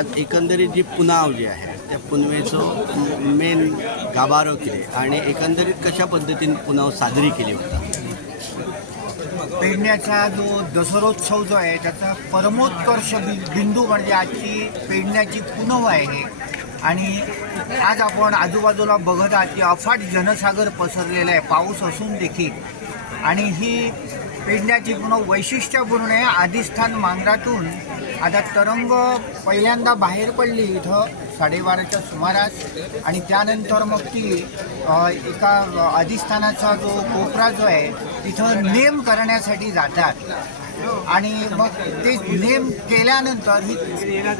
आज एकंदरीत जी पुनाव जी आहे त्या पुनवेचं मेन गाभारो कितें आणि एकंदरीत कशा पद्धतीने पुनाव साजरी केली होता? पेडण्याचा जो दसरोत्सव जो आहे त्याचा परमोत्कर्ष बिंदू म्हणजे आजची पेडण्याची पुनव आहे. आणि आज आपण आजूबाजूला बघत आहात की अफाट जनसागर पसरलेला आहे पाऊस असून देखील. आणि ही पेडण्याची पुनव वैशिष्ट्यपूर्ण आहे. आदिस्थान मांगरातून आता तरंग पहिल्यांदा बाहेर पडली इथं 12:30च्या सुमारास. आणि त्यानंतर मग ती एका अधिष्ठानाचा जो कोपरा जो आहे तिथं नेम करण्यासाठी जातात. आणि मग ते नेम केल्यानंतर ही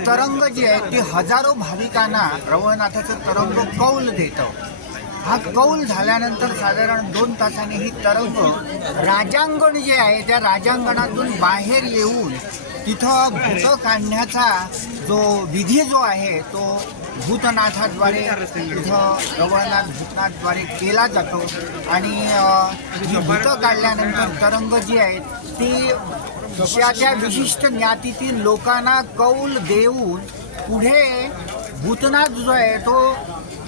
तरंग जी आहे ती हजारो भाविकांना रवळनाथाचं तरंग कौल देतं. हा कौल झाल्यानंतर साधारण 2 तासांनी ही तरंग राजांगण जे आहे त्या राजांगणातून बाहेर येऊन तिथं भूत काढण्याचा जो विधी जो आहे तो भूतनाथाद्वारे तिथं रवळनाथ भूतनाथद्वारे केला जातो. आणि ही भूतं काढल्यानंतर तरंग जी आहे ती त्या विशिष्ट ज्ञातीतील लोकांना कौल देऊन पुढे भूतनाथ जो आहे तो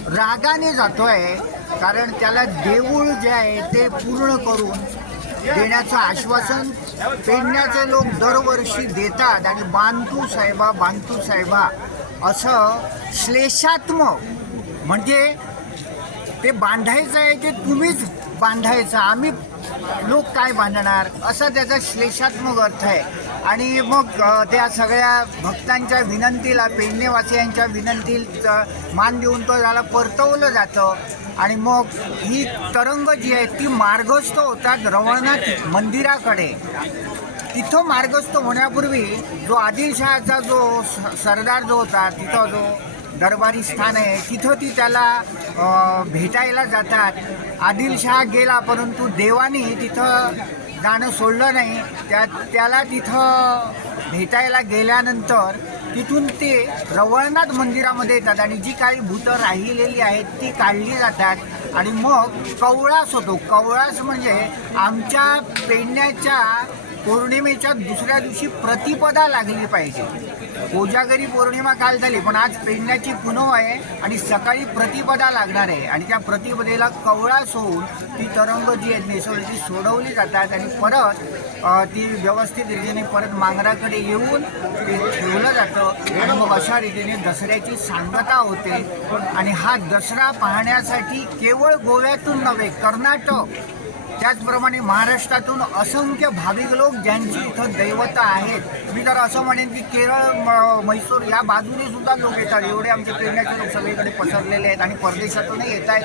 रागाने जातोय. कारण त्याला देऊळ जे आहे ते पूर्ण करून देण्याचं आश्वासन पेडण्याचे लोक दरवर्षी देतात. आणि बांतू साहेबा असं श्लेषात्मक म्हणजे ते बांधायचं आहे ते तुम्हीच बांधायचं, आम्ही लोक काय बांधणार असा त्याचा श्लेषात्मक अर्थ आहे. आणि मग त्या सगळ्या भक्तांच्या विनंतीला पेडणेवासियांच्या विनंतीला मान देऊन तो त्याला परतवलं जातं. आणि मग ही तरंग जी आहे ती मार्गस्थ होतात रवळनाथ मंदिराकडे. तिथं मार्गस्थ होण्यापूर्वी जो आदिलशहाचा जो सरदार जो होता तिथं जो दरबारी स्थान आहे तिथं ती त्याला भेटायला जातात. आदिलशहा गेला परंतु देवानी तिथं जाणं सोडलं नाही. त्याला तिथं भेटायला गेल्यानंतर तिथून ते रवळनाथ मंदिरामध्ये येतात आणि जी काही भूतं राहिलेली आहेत ती काढली जातात. आणि मग कवळास होतो. कवळास म्हणजे आमच्या पेडण्याच्या पौर्णिमेच्या दुसऱ्या दिवशी प्रतिपदा लागली पाहिजे. कोजागरी पौर्णिमा काल झाली पण आज पेडण्याची पुनव आहे आणि सकाळी प्रतिपदा लागणार आहे. आणि त्या प्रतिपदेला कवळास होऊन ती तरंग जी आहे नेसवली ती सोडवली जातात. आणि परत ती व्यवस्थित रीतीने परत मांगराकडे येऊन ते ठेवलं जातं. आणि मग अशा रीतीने दसऱ्याची सांगता होते. आणि हा दसरा पाहण्यासाठी केवळ गोव्यातून नव्हे कर्नाटक त्याचप्रमाणे महाराष्ट्रातून असंख्य भाविक लोक ज्यांची इथं दैवता आहेत. मी तर असं म्हणेन की केरळ म्हैसूर या बाजूने सुद्धा लोक येतात. एवढे आमचे पेडण्याचे लोक सगळीकडे पसरलेले आहेत आणि परदेशातूनही येत आहेत.